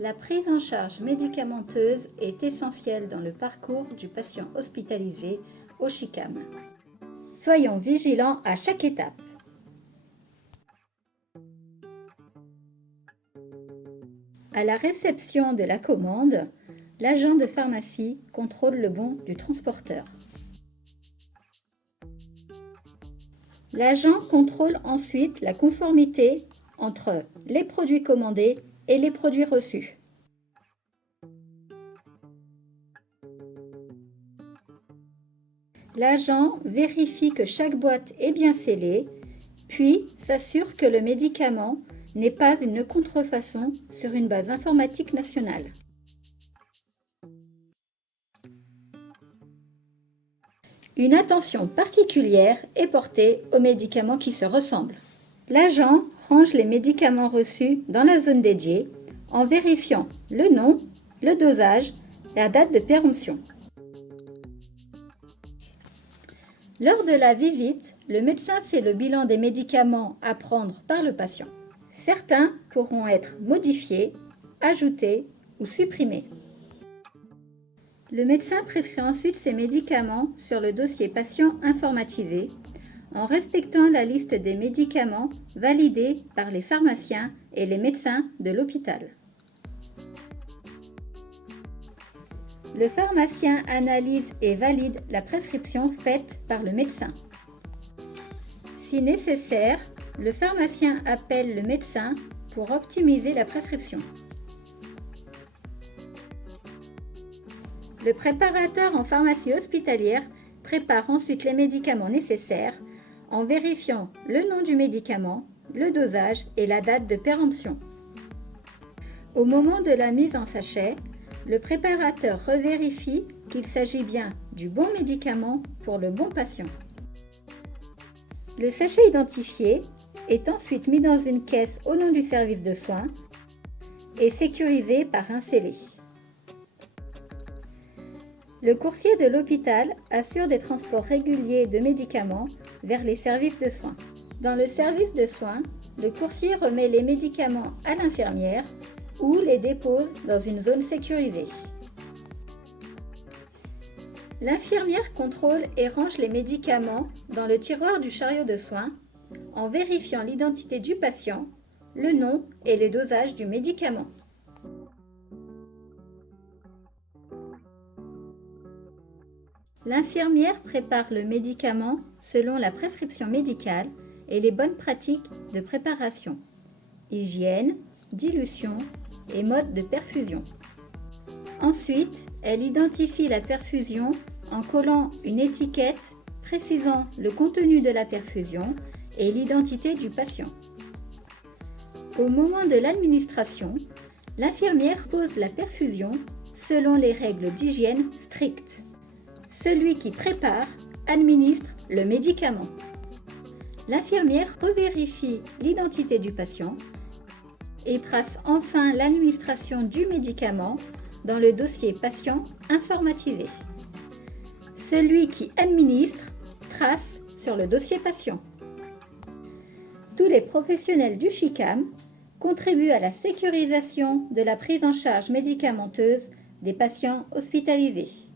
La prise en charge médicamenteuse est essentielle dans le parcours du patient hospitalisé au SHICAM. Soyons vigilants à chaque étape. À la réception de la commande, l'agent de pharmacie contrôle le bon du transporteur. L'agent contrôle ensuite la conformité entre les produits commandés et les produits reçus. L'agent vérifie que chaque boîte est bien scellée, puis s'assure que le médicament n'est pas une contrefaçon sur une base informatique nationale. Une attention particulière est portée aux médicaments qui se ressemblent. L'agent range les médicaments reçus dans la zone dédiée en vérifiant le nom, le dosage, la date de péremption. Lors de la visite, le médecin fait le bilan des médicaments à prendre par le patient. Certains pourront être modifiés, ajoutés ou supprimés. Le médecin prescrit ensuite ces médicaments sur le dossier patient informatisé en respectant la liste des médicaments validés par les pharmaciens et les médecins de l'hôpital. Le pharmacien analyse et valide la prescription faite par le médecin. Si nécessaire, le pharmacien appelle le médecin pour optimiser la prescription. Le préparateur en pharmacie hospitalière prépare ensuite les médicaments nécessaires en vérifiant le nom du médicament, le dosage et la date de péremption. Au moment de la mise en sachet, le préparateur revérifie qu'il s'agit bien du bon médicament pour le bon patient. Le sachet identifié est ensuite mis dans une caisse au nom du service de soins et sécurisé par un scellé. Le coursier de l'hôpital assure des transports réguliers de médicaments vers les services de soins. Dans le service de soins, le coursier remet les médicaments à l'infirmière ou les dépose dans une zone sécurisée. L'infirmière contrôle et range les médicaments dans le tiroir du chariot de soins en vérifiant l'identité du patient, le nom et le dosage du médicament. L'infirmière prépare le médicament selon la prescription médicale et les bonnes pratiques de préparation, hygiène, dilution et mode de perfusion. Ensuite, elle identifie la perfusion en collant une étiquette précisant le contenu de la perfusion et l'identité du patient. Au moment de l'administration, l'infirmière pose la perfusion selon les règles d'hygiène strictes. Celui qui prépare administre le médicament. L'infirmière revérifie l'identité du patient et trace enfin l'administration du médicament dans le dossier patient informatisé. Celui qui administre trace sur le dossier patient. Tous les professionnels du SHICAM contribuent à la sécurisation de la prise en charge médicamenteuse des patients hospitalisés.